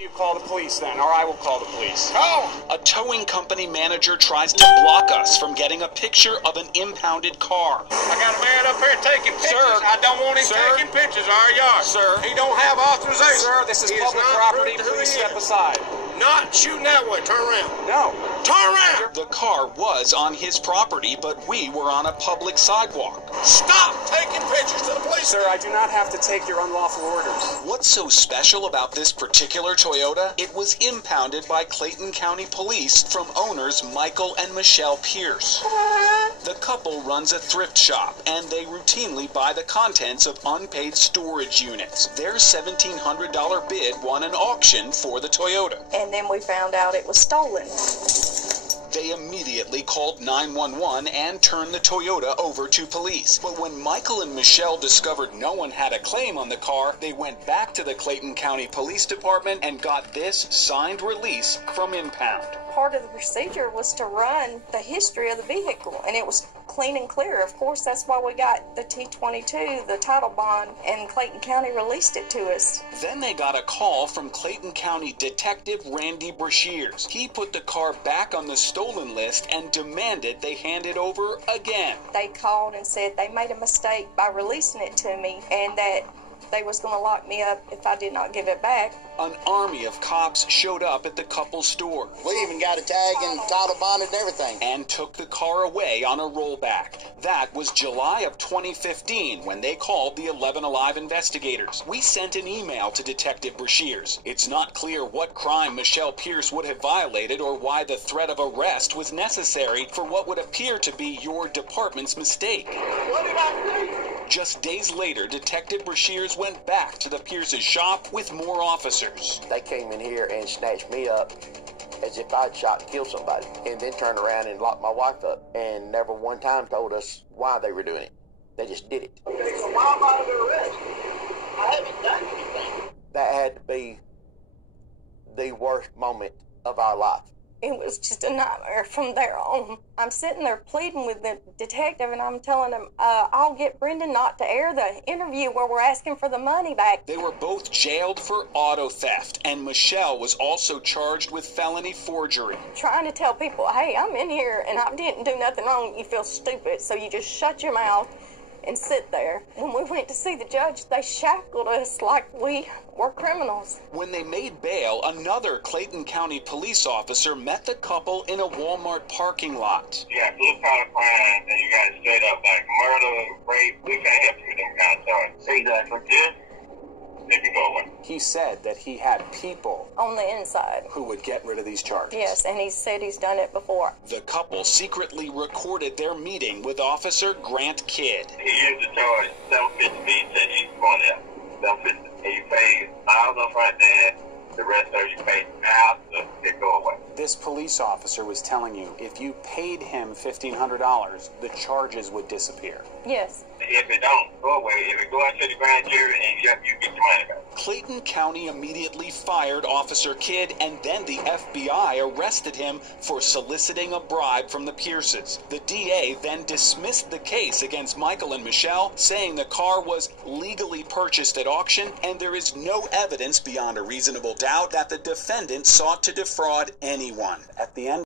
You call the police then, or I will call the police. Call! A towing company manager tries to block us from getting a picture of an impounded car. I got a man up here taking pictures. Sir. I don't want him Sir. taking pictures of our yard. Sir. He don't have authorization. Sir, this is He public not property. proved who Please he step is. aside. Not shooting that way. Turn around. No. Turn around! The car was on his property, but we were on a public sidewalk. Stop taking pictures to the police. Sir, I do not have to take your unlawful orders. What's so special about this particular Toyota? It was impounded by Clayton County Police from owners Michael and Michelle Pierce. The couple runs a thrift shop, and they routinely buy the contents of unpaid storage units. Their $1,700 bid won an auction for the Toyota. And then we found out it was stolen. They immediately called 911 and turned the Toyota over to police. But when Michael and Michelle discovered no one had a claim on the car, they went back to the Clayton County Police Department and got this signed release from impound. Part of the procedure was to run the history of the vehicle, and it was clean and clear. Of course, that's why we got the T-22, the title bond, and Clayton County released it to us. Then they got a call from Clayton County Detective Randy Brashears. He put the car back on the stolen list and demanded they hand it over again. They called and said they made a mistake by releasing it to me, and that they was going to lock me up if I did not give it back. An army of cops showed up at the couple's store We even got a tag and title bonded and everything. and took the car away on a rollback. That was July of 2015 when they called the 11 Alive investigators. We sent an email to Detective Brashears. It's not clear what crime Michelle Pierce would have violated or why the threat of arrest was necessary for what would appear to be your department's mistake. What did I do? Just days later, Detective Brashears went back to the Pierce's shop with more officers. They came in here and snatched me up as if I'd shot and killed somebody, and then turned around and locked my wife up, and never one time told us why they were doing it. They just did it. Okay, so why am I under arrest? I haven't done anything. That had to be the worst moment of our life. It was just a nightmare from there on. I'm sitting there pleading with the detective, and I'm telling him, I'll get Brendan not to air the interview where we're asking for the money back. They were both jailed for auto theft, and Michelle was also charged with felony forgery. Trying to tell people, hey, I'm in here and I didn't do nothing wrong. You feel stupid, so you just shut your mouth and sit there. When we went to see the judge, they shackled us like we were criminals. When they made bail, another Clayton County police officer met the couple in a Walmart parking lot. You got blue collar crime, and you got straight up like murder, rape. We can't help you with them kind of charges. Exactly. Yeah. They can go away. He said that he had people On the inside. who would get rid of these charges. Yes, and he said he's done it before. The couple secretly recorded their meeting with Officer Grant Kidd. He used to charge $750. He said he's going there. $750. And you pay miles up right there. The rest of you pay after it go away. This police officer was telling you if you paid him $1,500, the charges would disappear. Yes. If it don't go away, if it go out to the grand jury, and you get your money back. Clayton County immediately fired Officer Kidd, and then the FBI arrested him for soliciting a bribe from the Pierces. The DA then dismissed the case against Michael and Michelle, saying the car was legally purchased at auction, and there is no evidence beyond a reasonable doubt that the defendant sought to defraud anyone. At the end